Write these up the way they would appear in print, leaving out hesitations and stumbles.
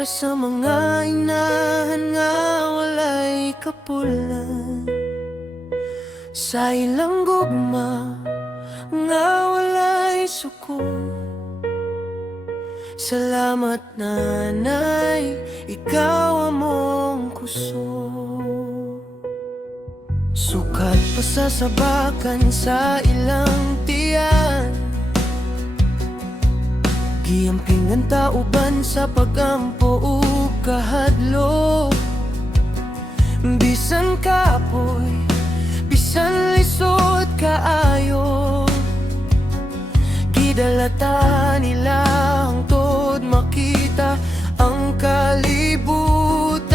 Para sa mga inahan nga walay kapulan, sa ilang gugma nga walay suko. Salamat nanay, ikaw among kuso. Sukat pasasabakan sa ilang tiyan, giampingan tauban sa pagampo ug kahadlok. Bisan kapoy, bisan lisod kaayo, gidalata nila hangtod makita ang kalibutan.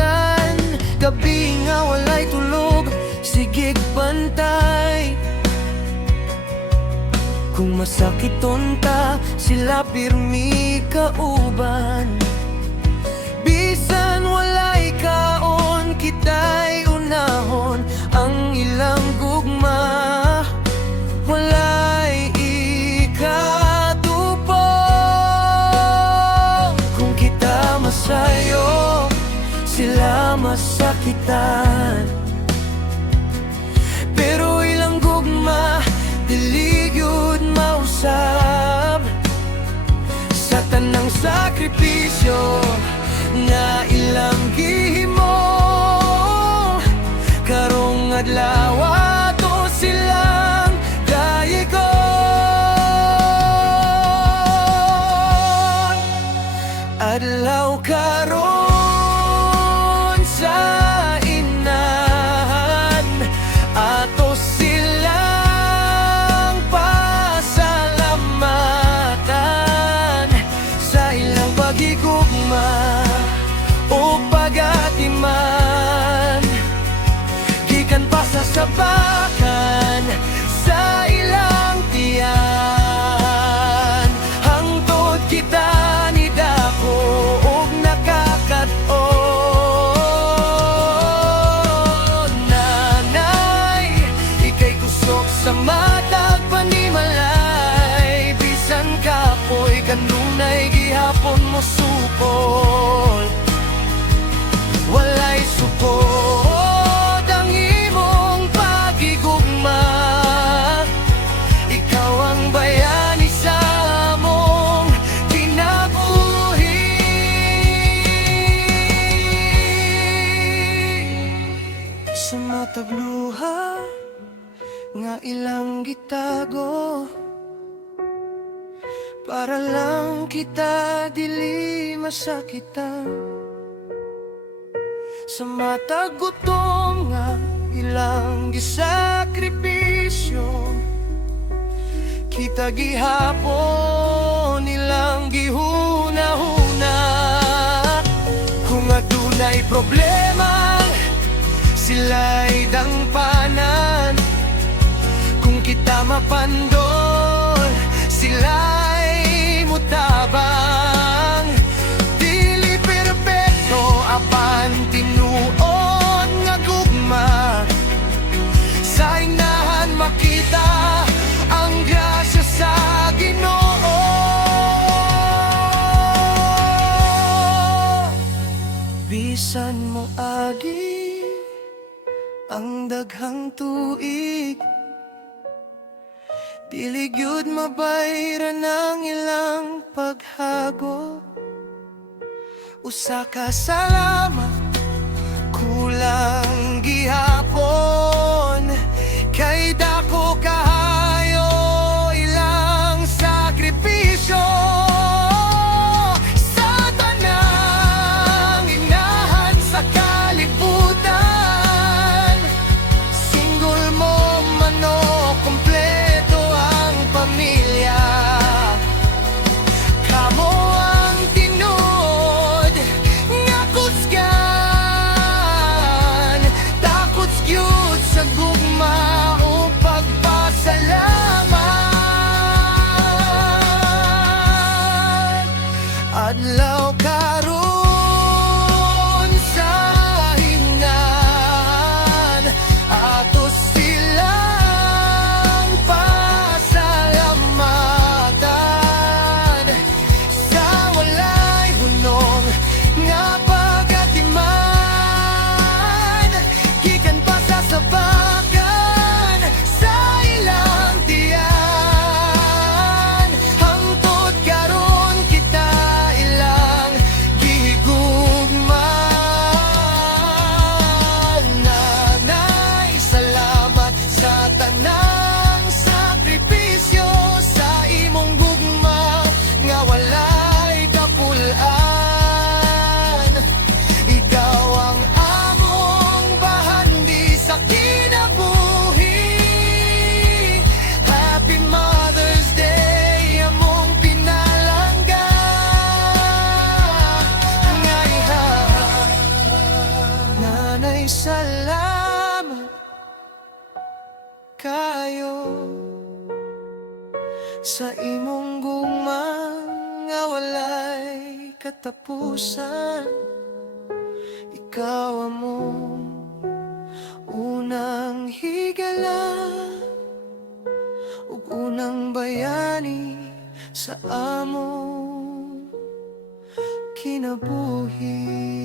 Gabi nga walay tulog, sigig bantay. Kung masakit unta, sila pirmi kauban. Bisan walay kaon, kita'y unahon ang ilang gugma. Walay ikatupong. Kung kita masayo, sila masakitan. Pero ilang gugma, dili gyud mausab sa tanang sakripisyo nga ilang gihimo. Karong adlaw ato silang dayigon. Adlaw karon sa inahan, ato silang pasalamatan sa ilang pagigugma o pagatiman. Gikan pasasabakan sa ilang tiyan, hangtod kita ni dako og nakakaton. Nanay, ikay kusok sa matag panimalay. Bisan kapoy kanunay gihapon mo supol, walay supod ang imong pagigugma. Ikaw ang bayani sa among kinabuhi. Sa matag luha nga ilang gitago, para lang kita dili masakitan. Sa matag gutom nga ilang gisakripisyo, kita gihapon ilang gihuna-huna. Kung adunay problema, sila'y dangpanan. Kung kita mapandol, sila'y mutabang. Dili perpekto apan tinuod nga gugma, sa inahan makita ang grasya sa Ginoo. Bisan mo agi ang daghang tuig, dili gyud mabayran ang ilang paghago. Usa ka salamat, kulang gihapon. Kay dako kahayo ilang sakripisyo, sa tanang inahan sa kalibutan. Single mo man o kompleto ang pamilya, kamo ang tinuod nga kusgan. Takots gyud sa gugma o pagpasalamat. Adlaw karon sa hinggan, ato silang pasalamatan sa walay hunong nga kayo sa imong gumang nga walay katapusan. Ikaw among unang higala ug unang bayani sa among kinabuhi.